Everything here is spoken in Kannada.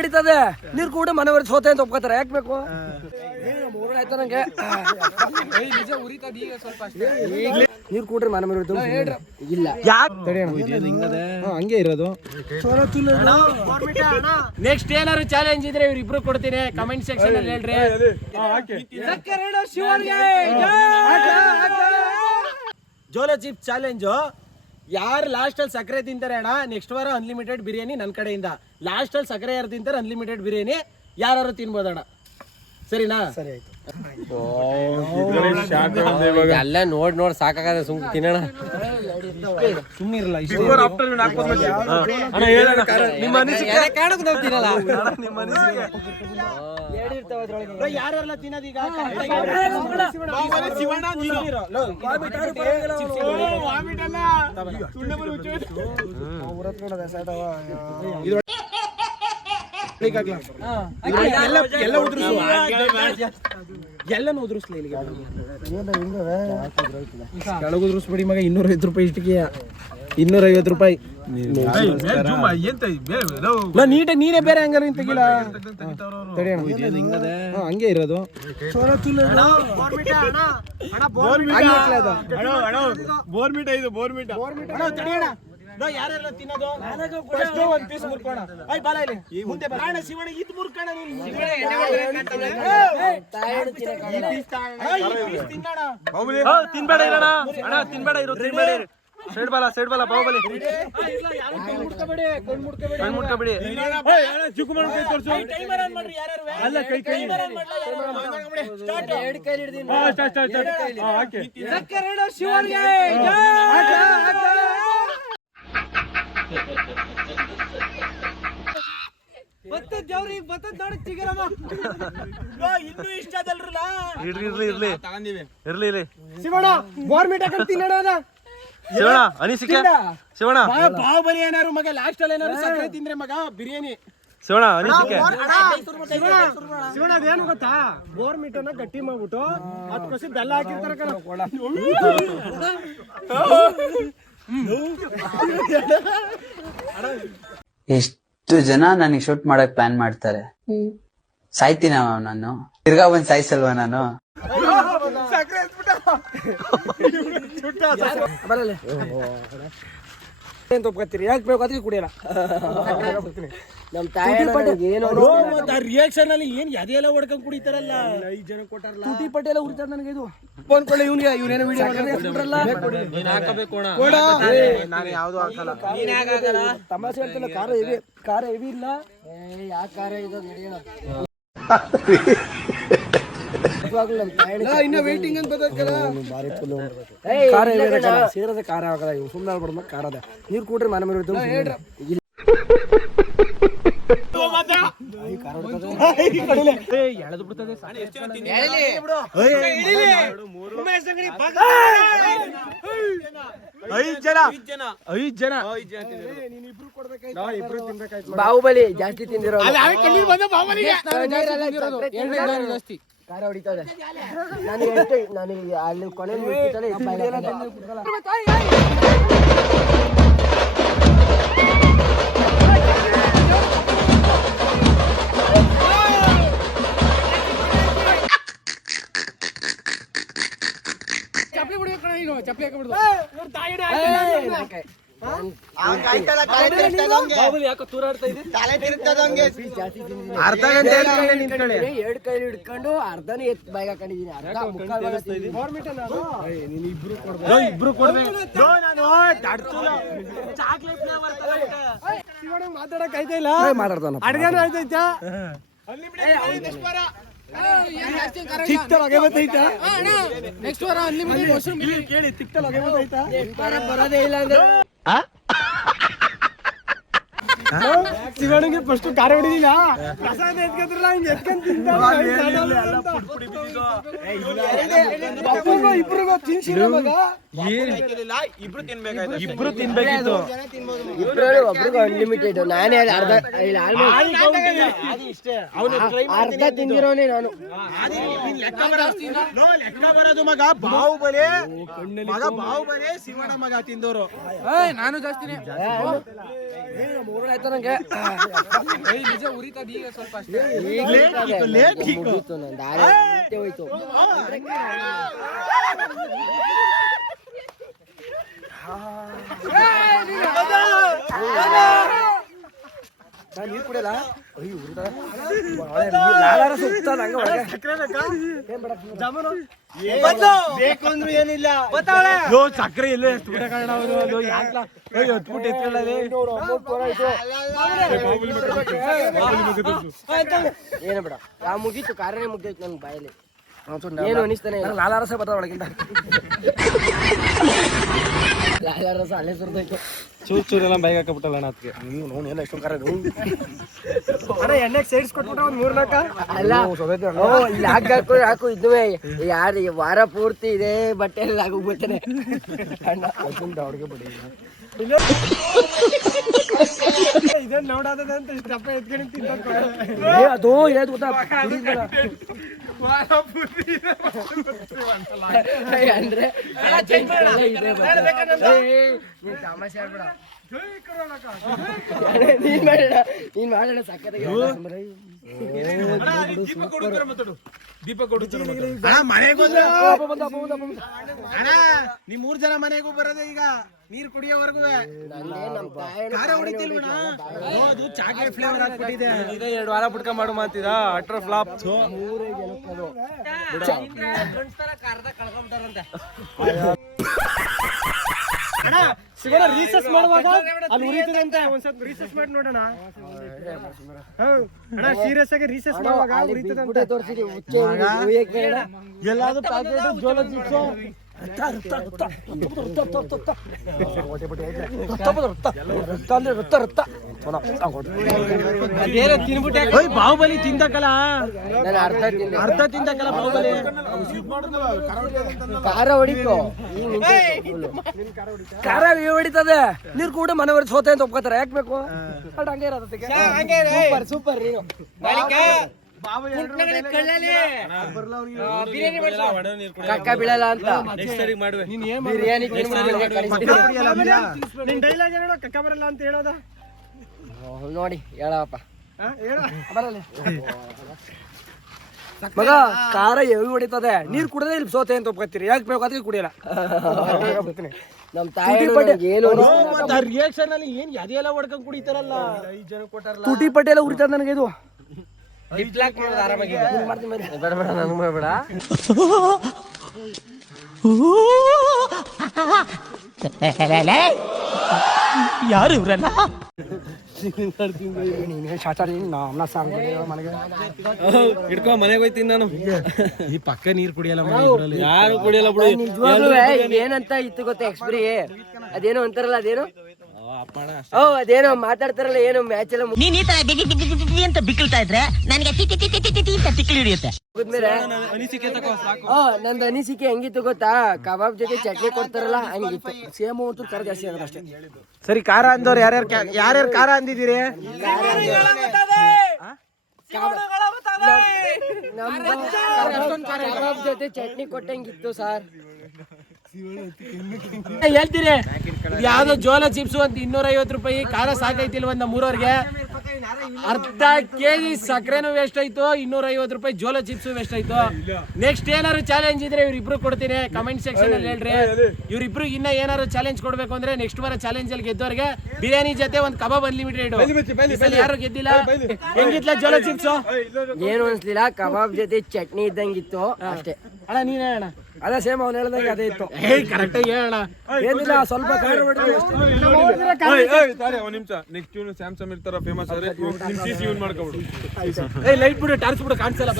ಹೊಡಿತದೆ ನೀರು ಕೂಡ ಮನೆಯವ್ರು ಸೋತೆ ಅಂತ ಒಪ್ಕೋತಾರೆ. ಯಾಕೆ ಬೇಕು ಆಯ್ತಾ ನಂಗೆ ನೀರು ಕೂಡ್ರಿ ಮನೆ ಮನೆ ಇಲ್ಲ ಹಂಗೆ ಇರೋದು. ನೆಕ್ಸ್ಟ್ ಏನಾದ್ರು ಚಾಲೆಂಜ್ ಇದ್ರೆ ಇವ್ರಿಬ್ರು ಕೊಡ್ತೀನಿ, ಕಮೆಂಟ್ ಸೆಕ್ಷನ್ ಅಲ್ಲಿ ಹೇಳ್ರಿ. Jolo chip challenge. ಯಾರು ಲಾಸ್ಟ್ ಅಲ್ಲಿ ಸಕ್ಕರೆ ತಿಂತಾರೆ ಅಣ್ಣ, ನೆಕ್ಸ್ಟ್ ವಾರ ಅನ್ಲಿಮಿಟೆಡ್ ಬಿರಿಯಾನಿ ನನ್ನ ಕಡೆಯಿಂದ. ಲಾಸ್ಟ್ ಅಲ್ಲಿ ಸಕ್ಕರೆ ಯಾರು ತಿಂತಾರೆ ಅನ್ಲಿಮಿಟೆಡ್ ಬಿರಿಯಾನಿ ಯಾರು ತಿನ್ಬೋದಣ್ಣ, ಸರಿನಾ? ಸರಿ ಆಯ್ತು. ಎಲ್ಲ ನೋಡ್ ಸಾಕಾಗದ ಸುಮ್ ತಿನ್ನೋಣ. ಸುಮ್ಮನಿರಲ್ಲ ಯಾರೆಲ್ಲ ತಿನ್ನೋದೀಗ ಎಲ್ಲನೂ ಉದುರಿಸ್ಲಿ ಇಲ್ಲಿಗೆ. ಕೆಳಗೆ ಉದುರಿಸ್ಬಿಡಿ ಮಗ. 250 ರೂಪಾಯಿ ಇಷ್ಟಕ್ಕೆ 250 ರೂಪಾಯಿ. ನೀಟಾಗಿ ನೀನೇ ಬೇರೆ ಹಂಗಾರ ತೆಗಿಲ್ಲ. ಹಂಗೆ ಇರೋದು. ಯಾರೆಲ್ಲ ತಿನ್ನೋದು ಒಂದ್ ಪೀಸ್ ಮುರ್ಕೋಣ. ಮುಂದೆ ಶಿವಣ್ಣ ಇದು ಮುರ್ಕೋಣ. ತಿನ್ಬೇಡ ಇರೋಣ ಅಣ್ಣ, ತಿನ್ಬೇಡ ಇರೋ, ಸೈಡ್ ಬಾಲ ಬಾಹುಬಲಿ ಮುಡ್ಕಬೇಡಿ. ಅಲ್ಲ ಕೈ ಇನ್ನೂ ಇಷ್ಟ ಅದಲ್ರಲ್ಲ. ಇರ್ಲಿ ಶಿವಣ್ಣ ಗೋರ್ಮೆಂಟ್ ಹಾಕೊಂಡು ತಿನ್ನೋಣ. ಶಿವಣ್ಣ ಅನಿಸಿಕೆ ಶಿವಣ್ಣ ಬಾಹುಬಲಿ ಏನಾರು ಮಗ ಲಾಸ್ಟ್ ಅಲ್ಲಿ ಏನಾರು ಸಕ್ಕರೆ ತಿಂದ್ರೆ ಮಗ ಬಿರಿಯಾನಿ. ಶಿವಣ್ಣ ಅನಿಸಿಕೆ ಶಿವಣ್ಣ ಅದೇನು ಗೊತ್ತಾ, ಗೋರ್ಮೆಂಟ್ ಅನ್ನ ಗಟ್ಟಿ ಮಾಡ್ಬಿಟ್ಟು 10 ಕಸಿ ಬೆಲ್ಲ ಹಾಕಿರ್ತಾರೆ ಕಣ. ಎಷ್ಟು ಜನ ನನಗೆ ಶೂಟ್ ಮಾಡಕ್ ಪ್ಲಾನ್ ಮಾಡ್ತಾರೆ. ಸಾಯ್ತೀನ ನಾನು, ತಿರ್ಗಾ ಬಂದ್ ಸಾಯ್ಸಲ್ವಾ ನಾನು? ಏನ್ ತಪ್ಕೊತೀರಿ? ಯಾಕೆ ಬೇಕು ಅದಕ್ಕೆ ಕುಡಿಯಲ್ಲ. ರಿಯಾಕ್ಷನ್ ಅಲ್ಲಿ ಏನ್ ಅದೆಲ್ಲ ಹೊಡ್ಕೊಂಡ್ ಕುಡಿತಾರಲ್ಲ. 5 ಜನ ಕೊಟ್ಟಾರಲ್ಲ, ತುಟಿ ಪಟ್ಟಿ ಎಲ್ಲ ಉರಿತಾರ ನನಗೆ. ಇದು ಫೋನ್ ಕೊಳ್ಳಿ ಇವನಿಗೆ, ಇವನೇನೋ ವಿಡಿಯೋ ನಾನು ಯಾವ್ದು ಹಾಕಲ್ಲ. ತಮಾಷೆ ಹೇಳ್ತಿಲ್ಲ. ಕಾರ ಹೆವಿ ಇಲ್ಲ. ಯಾವ ಕಾರ ಇದು ನಡೆಯೋಣ. ಇನ್ನ ವೇಟಿಂಗ್ ಅಂತ ಸೇರದ ಕಾರ ಆಗಲ್ಲ. ಇವ್ ಸುಮ್ಮನೆ ಆಗ್ಬಿಡ ಕಾರ ಅದ. ನೀರು ಕೂಡ್ರಿ ಮನೆ ಮನೆ ಎಳೆದು ಬಿಡ್ತದೆ. ಬಾಹುಬಲಿ ಜಾಸ್ತಿ ತಿಂದಿರೋ ಜಾಸ್ತಿ ಕಾರ ಹೊಡಿತದೆ. ನನಗೆ ಅಲ್ಲಿ ಕೊನೆ ಚಪ್ಪಲಿ ಬಿಡ್ಬೇಕು. ಈಗ ಚಪ್ಪಲಿ ಹಾಕಬಿಡುದು. ಯಾಕೋ ತೂರಾಡ್ತಾ ಇದೆ. ಅರ್ಧ ಗಂಟೆ 2 ಕೈಲಿ ಹಿಡ್ಕೊಂಡು ಅರ್ಧನೇ ಎತ್ ಬಾಯಿಗೆ ಹಾಕೊಂಡಿದೀನಿ. ಇಬ್ರು ಕೊಡ್ಬೇಕು. ಮಾತಾಡಕ್ ಆಯ್ತಾ ಇಲ್ಲ. ಮಾತಾಡ್ತಾನ ಅಡ್ಗೆನೂ ಆಯ್ತೈತಾ. ಬರೋದೇ ಇಲ್ಲ ಅಂದ್ರೆ ಶಿವನಿಗೆ ಫಸ್ಟ್ ಕಾರ ಹೊಡಿದೀನ. ಪ್ರಸಾದ ಎತ್ಕೊಂಡ್ರಲ್ಲ, ಹಿಂಗೆ ಎತ್ಕೊಂಡ್ ತಿಂತ ಇಬ್ರಿಗೂ ತಿನ್ಸಿನ ಮಗ. ಇಬ್ರು ತಿನ್ಬೇಕಿತ್ತು. ಇಬ್ರಲ್ಲಿ ಒಬ್ರಿಗೂ ಅನ್ಲಿಮಿಟೆಡ್. ನಾನೇ ಅರ್ಧ ಅರ್ಧ ತಿಂದಿರೋನೇ ನಾನು. ಲೆಕ್ಕ ಬರೋದು ಮಗ ಬಾಹುಬಲಿ ಶಿವಣ್ಣ ಮಗ ತಿಂದೋರು. ನಾನು ಜಾಸ್ತಿನೇ. ಆಯ್ತು ನಂಗೆ ನಿಜ ಉರಿತದ ಈಗ ಸ್ವಲ್ಪ ಅಷ್ಟೇ. ಮುಗೀತು ನನ್ನ ದಾರಿ ಹೋಯ್ತು. ನೀರು ಕುಡಿಯಲ್ಲ ಬೇಕು ಅಂದ್ರೆ ಏನಿಲ್ಲ. ಸಕ್ಕರೆ ಇಲ್ಲ ಎಷ್ಟು ಬಿಡ ಕಾರಣ ಅವರು ಎತ್ಬಿಟ್ಟು ಎತ್ಕೊಳ್ಳದೆ ಏನು ಬೇಡ ಯಾವ ಮುಗೀತು ಕಾರನೇ ಮುಗ್ದೈತು ನನ್ ಬಾಯಲ್ಲಿ. ಏನು ಅನಿಸ್ತಾನೆ ಲಾಲಾರಸ ಬರ್ತಾವ ಒಳಗಿಂದ. ಲಾಲಾರಸ ಅಲ್ಲೇ ಸುರಿದೈತೆ. ಚೂರೆಲ್ಲ ಬೈಕ್ ಹಾಕಬಿಟ್ಟಲ್ಲ ಅಣ್ಣ ಅದಕ್ಕೆ ಎಲ್ಲ ಎಷ್ಟೊಂದು ಕಾರ ಎಣ್ಣೆಗೆ ಸೈಡ್ಸ್ ಕೊಟ್ಬಿಟ್ರೆ ಒಂದು 3-4 ಅಲ್ಲ ಇಲ್ಲಿ ಹಾಕು ಹಾಕು ಇದುವೇ ಯಾರು ವಾರ ಪೂರ್ತಿ ಇದೆ ಬಟ್ಟೆ ಎಲ್ಲ ಆಗೋಗ್ಬಿಡ್ತಾನೆ. ಅಣ್ಣ ಅವ್ರಿಗೆ ಬಿಡಿ ಇದನ್ನ ನೋಡೋದ ಅಂತ ಇಷ್ಟಪ್ಪ ಎತ್ಕೊಂಡು ತಿಂತ ಅದು ಏದು ಗೊತ್ತಾ ಅಂದ್ರೆ ತಮಾಷೆ ಆಡ್ಬೇಡ. ನೀನ್ ಮಾಡೋಣ ಸಕ್ಕತ್ತಾಗಿ ನಿಮ್ 3 ಜನ ಮನೆಗೂ ಬರೋದೇ ಈಗ ನೀರ್ ಕುಡಿಯೋವರೆಗೂ ಚಾಕ್ಲೇಟ್ ಫ್ಲೇವರ್ ಹಾಕ್ಬಿಟ್ಟಿದೆ. 2 ವಾರ ಬಿಟ್ಕೊಂಡ್ ಮಾಡು ಮಾತಿದ ಅಟ್ರ ಫ್ಲಾಪ್. ಅಣ್ಣ ಸಿಗೋಣ ರೀಸಸ್ ಮಾಡುವಾಗ ಅಲ್ಲಿ ಉರಿತದಂತೆ ಒಂದ್ಸತ್ ರೀಸಸ್ ಮಾಡಿ ನೋಡೋಣ. ಅಣ್ಣ ಸೀರಿಯಸ್ ಆಗಿ ರೀಸಸ್ ಮಾಡುವಾಗ ಉರಿತದಂತೆ ತೋರಿಸಿದಿ ಎಲ್ಲಾದ್ರೂ ಪ್ಯಾಕೆಟ್ ಜೋಳ ಚಿಪ್ಸು ಬಾಹುಬಲಿ ತಿಂದಕಲ್ಲ ಅರ್ಧ ತಿಂದಕಲ್ಲ ಬಾಹುಬಲಿ ಕಾರ ಹೊಡಿತು. ಕಾರ ಹೊಡಿತದೆ ನೀರು ಕೂಡ ಮನೆಯವ್ರ ಸೋತೆ ಅಂತ ಒಪ್ಕೋತಾರೆ. ಯಾಕೆ ಬೇಕು ಹಂಗೆ ಇರೋದಕ್ಕೆ ಸೂಪರ್ ನೀನು ಕಕ್ಕ ಬೀಳಲ್ಲ ಅಂತ ಬಿರಿಯಾನಿ ಕಕ್ಕ ಬರಲ್ಲ ಅಂತ ಹೇಳೋದ ನೋಡಿ ಹೇಳಪ್ಪ ಮಗ. ಖಾರ ಎವಿ ಹೊಡಿತದೆ ನೀರ್ ಕುಡದೆ ಇಲ್ಲಿ ಸೋತೆ ಅಂತ ಒಪ್ಕೊತೀರಿ. ಯಾಕೆ ಬೇಕು ಅದಕ್ಕೆ ಕುಡಿಯಲ್ಲ. ನಮ್ ತಾಯಿ ರಿಯಾಕ್ಷನ್ ಅಲ್ಲಿ ಏನ್ ಅದೆಲ್ಲ ಹೊಡ್ಕೊಂಡ್ ಕುಡಿತಾರಲ್ಲ ತುಟಿ ಪಟ್ಟಿ ಎಲ್ಲ ಉರಿತದ ನನಗೆ ಇದು. ಯಾರು ಇವ್ರಲ್ಲ ಹಿಡ್ಕೊ ಮನೆಗೆ ಹೋಯ್ತೀನಿ ನಾನು. ಈ ಪಕ್ಕ ನೀರ್ ಕುಡಿಯಲ್ಲ ಯಾರು ಕುಡಿಯಲ್ಲ ಬಿಡು. ಏನಂತ ಇತ್ತು ಗೊತ್ತಾ ಎಕ್ಸ್ಪ್ರಿ ಅದೇನೋ ಅಂತಾರಲ್ಲ ಅದೇನು ಅದೇನೋ ಮಾತಾಡ್ತಾರಲ್ಲ ಏನು ಮ್ಯಾಚ್ ಎಲ್ಲ ನೀನ್ ಈ ತರ ಅಂತ ಬಿಕ್ಕಳ್ತಾ ಇದ್ರೆ ನನಗೆ ತಿಕ್ಕಿ ಹಿಡಿಯುತ್ತೆ. ನಂದು ಅನಿಸಿಕೆ ಹೆಂಗಿತ್ತು ಗೊತ್ತಾ, ಕಬಾಬ್ ಜೊತೆ ಚಟ್ನಿ ಕೊಡ್ತಾರಲ್ಲ ಹಂಗಿತ್ತು. ಸೇಮ್ ಒಂಚೂರು ಖಾರ ಜಾಸ್ತಿ ಆಗೋದು ಅಷ್ಟೇ. ಸರಿ ಖಾರ ಅಂದವ್ರು ಯಾರ್ಯಾರು ಖಾರ ಅಂದಿದ್ದೀರಿ? ಕಬಾಬ್ ಜೊತೆ ಚಟ್ನಿ ಕೊಟ್ಟಂಗಿತ್ತು ಸರ್. ಹೇಳ್ತೀರಿ ಯಾವ್ದೋ ಜೋಳ ಚಿಪ್ಸ್ ಅಂತ 250 ರೂಪಾಯಿ. ಖಾರ ಸಾಕೈತಿಲ್ವ ನಮ್ಮೂರವ್ರಿಗೆ. ಅರ್ಧ ಕೆಜಿ ಸಕ್ಕರೆನೂ ವೇಸ್ಟ್ ಆಯ್ತು, 250 ರೂಪಾಯಿ ಜೋಳ ಚಿಪ್ಸ್ ವೇಸ್ಟ್ ಆಯ್ತು. ನೆಕ್ಸ್ಟ್ ಏನಾದ್ರು ಚಾಲೆಂಜ್ ಇದ್ರೆ ಇವ್ರಿಬ್ರು ಕೊಡ್ತೀನಿ, ಕಮೆಂಟ್ ಸೆಕ್ಷನ್ ಅಲ್ಲಿ ಹೇಳ್ರಿ. ಇವ್ರಿಬ್ರು ಇನ್ನ ಏನಾದ್ರು ಚಾಲೆಂಜ್ ಕೊಡ್ಬೇಕು ಅಂದ್ರೆ ನೆಕ್ಸ್ಟ್ ವಾರ ಚಾಲೆಂಜ್ ಅಲ್ಲಿ ಗೆದ್ದವ್ರಿಗೆ ಬಿರಿಯಾನಿ ಜೊತೆ ಒಂದು ಕಬಾಬ್ ಅನ್ಲಿಮಿಟೆಡ್. ಯಾರು ಗೆದ್ದಿಲ್ಲ. ಹೆಂಗಿತ್ಲ ಜೋಳ ಚಿಪ್ಸ್? ಏನು ಅನ್ಸ್ಲಿಲ್ಲ, ಕಬಾಬ್ ಜೊತೆ ಚಟ್ನಿ ಇದ್ದಂಗಿತ್ತು ಅಷ್ಟೇ. ಅಣ್ಣ ನೀನೇ ಅಣ್ಣ. ಅದೇ ಸೇಮ್ ಅವ್ನು ಹೇಳ್ದಂಗೆ ಅದೇ ಇತ್ತು. ಕರೆಕ್ಟ್ ಆಗಿ ಹೇಳೋಣ. ಏನಿಲ್ಲ ಸ್ವಲ್ಪ ಖಾರ ಒಂದ್ ನಿಮಿಷ. ನೆಕ್ಸ್ಟ್ ಇವ್ನು ಸ್ಯಾಮ್ಸಂಗ್ ಇರ್ತಾರ ಫೇಮಸ್ ಆದ್ರೆ ನಿಮ್ ಸಿಸಿ ಯೂಸ್ ಮಾಡ್ಕೊಬಿಡು. ಲೈಟ್ ಬಿಡು, ಟಾರ್ಚ್ ಬಿಡು, ಕಾಣಿಸಲ್ಲ.